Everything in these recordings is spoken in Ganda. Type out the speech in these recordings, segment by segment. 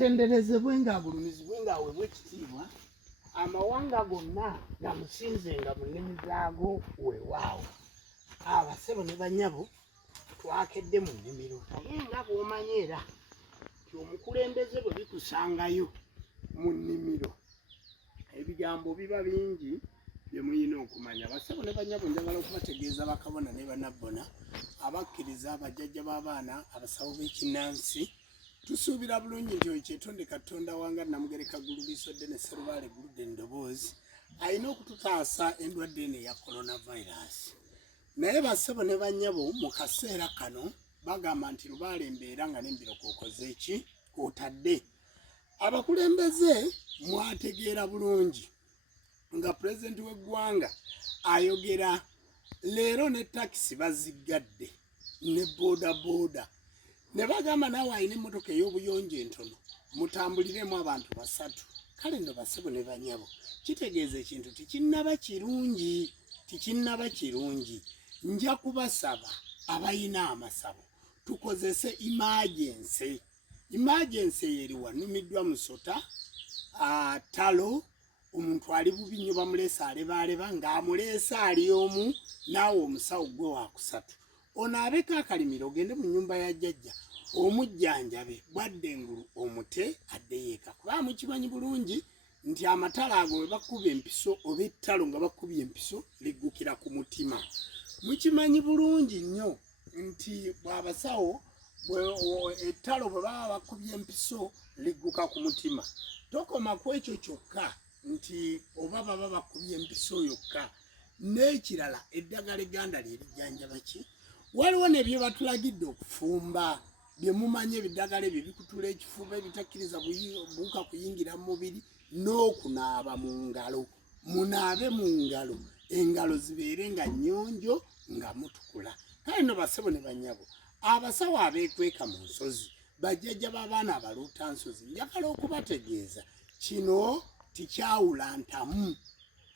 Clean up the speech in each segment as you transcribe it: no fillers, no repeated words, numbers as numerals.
atenderezebwe ng'agulumizibwe ng'aweebwa ekitiibwa amawanga gonna gamusinzenga mu nnimi zaago weewaawo. Abasebo ne bannyabo twakedde mu nnimiro naye nga bw'omanyi era nti omukulembeze bwe bikusangayo mu nnimiro ebigambo biba bingi bye muyina okumanya. Abasebo ne bannyabo njagala okubategeeza bakabona ne bannabbona abakkiriza bajjajja b'abaana abasawo b'ekinnansi. Tusuubira bulungi nti oyo kyetonde Katonda wanga Namugereka Gululiisodde ne Sserubaale Guludde Ndoboozi alina okututaasa endwadde eno eya coronavirus. Naye bassebo ne bannyabo mu kaseera kano bagamba nti Lubaale embeera nga n'embirokoko z'eki kw'otadde. Abakulembeze mwategeera bulungi nga pulezidenti w'eggwanga ayogera leero ne takisi baziggadde ne boodabooda ne bagamba naawe alina emmotoka ey'obuyonjo entono mutambuliremu abantu 3. Kale nno bassebo ne bannyabo kitegeeza ekintu tikinnaba kirungi. Nja kubasaba abayina amasabo tukozese emergency eriwa numiddwa Musota Talo omuntu ali bubi nnyo bamuleese alebaleba ng'amuleese ali omu naawe omusawo gwe wakusatu ono abeko akalimiro ogende mu nnyumba ya jjajja omujjanjabe bwadde engulu omute addeyeeka kuba mukimanyi bulungi nti amatala ago bwe bakuba empiso oba ettalo nga bakubye empiso liggukira ku mutima. Mukimanyi bulungi nnyo nti bw'abasawo ettalo bwe baba bakubye empiso ligguka ku mutima. Tokoma ku ekyo kyokka nti oba baba bakubye empiso yokka n'ekirala eddagala egganda lye lijjanjaba ki? Waliwo nebye batulagidde okufumba bye mumanyi ebiddagala ebyo bikutula ekifuba ebitakkiriza buwuka kuyingira mu mubiri n'okunaaba mu ngalo. Munaabe mu ngalo engalo zibeere nga nnyonjo nga mutukula. Kale nno bassebo ne bannyabo abasawo abeekweka mu nsozi bajjajja b'abaana abaluutansozi njagala okubategeeza kino tikyawula ntamu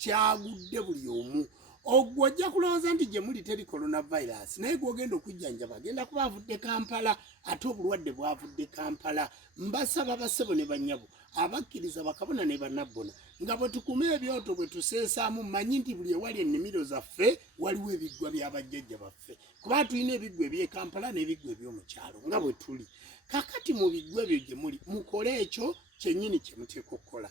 kyagudde buli omu. Ogwo ojja kulowooza nti gye muli teri coronavirus naye gw'ogenda okujjanjaba agenda kuba avudde Kampala ate obulwadde bwavudde Kampala. Mbasaba bassebo ne bannyabo abakkiriza bakabona ne bannabbona nga bwe tukuma ebyoto bwe tuseesaamu mmanyi nti buli ewali ennimiro zaffe waliwo ebiggwa by'abajjajja baffe kuba tulina ebiggwa eby'e Kampala n'ebiggwa eby'omu kyalo nga bwe tuli. Kakati mu biggwa ebyo gye muli mukole ekyo kyennyini kye muteeka okukola.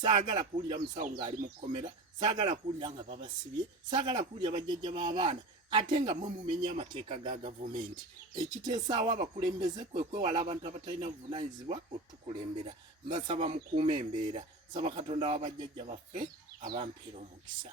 Saagala kuwulira musawo ng'ali mu kkomera, saagala kuwulira nga babasibye, saagala kuwulira bajjajja b'abaana ate nga mmwe mumenya amateeka ga gavumenti. Ekiteesaawo abakulembeze kwe kwewala abantu abatalina buvunaanyizibwa otukulembera. Mbasaba mukuume embeera. Nsaba Katonda wa bajjajja baffe abampeera omukisa.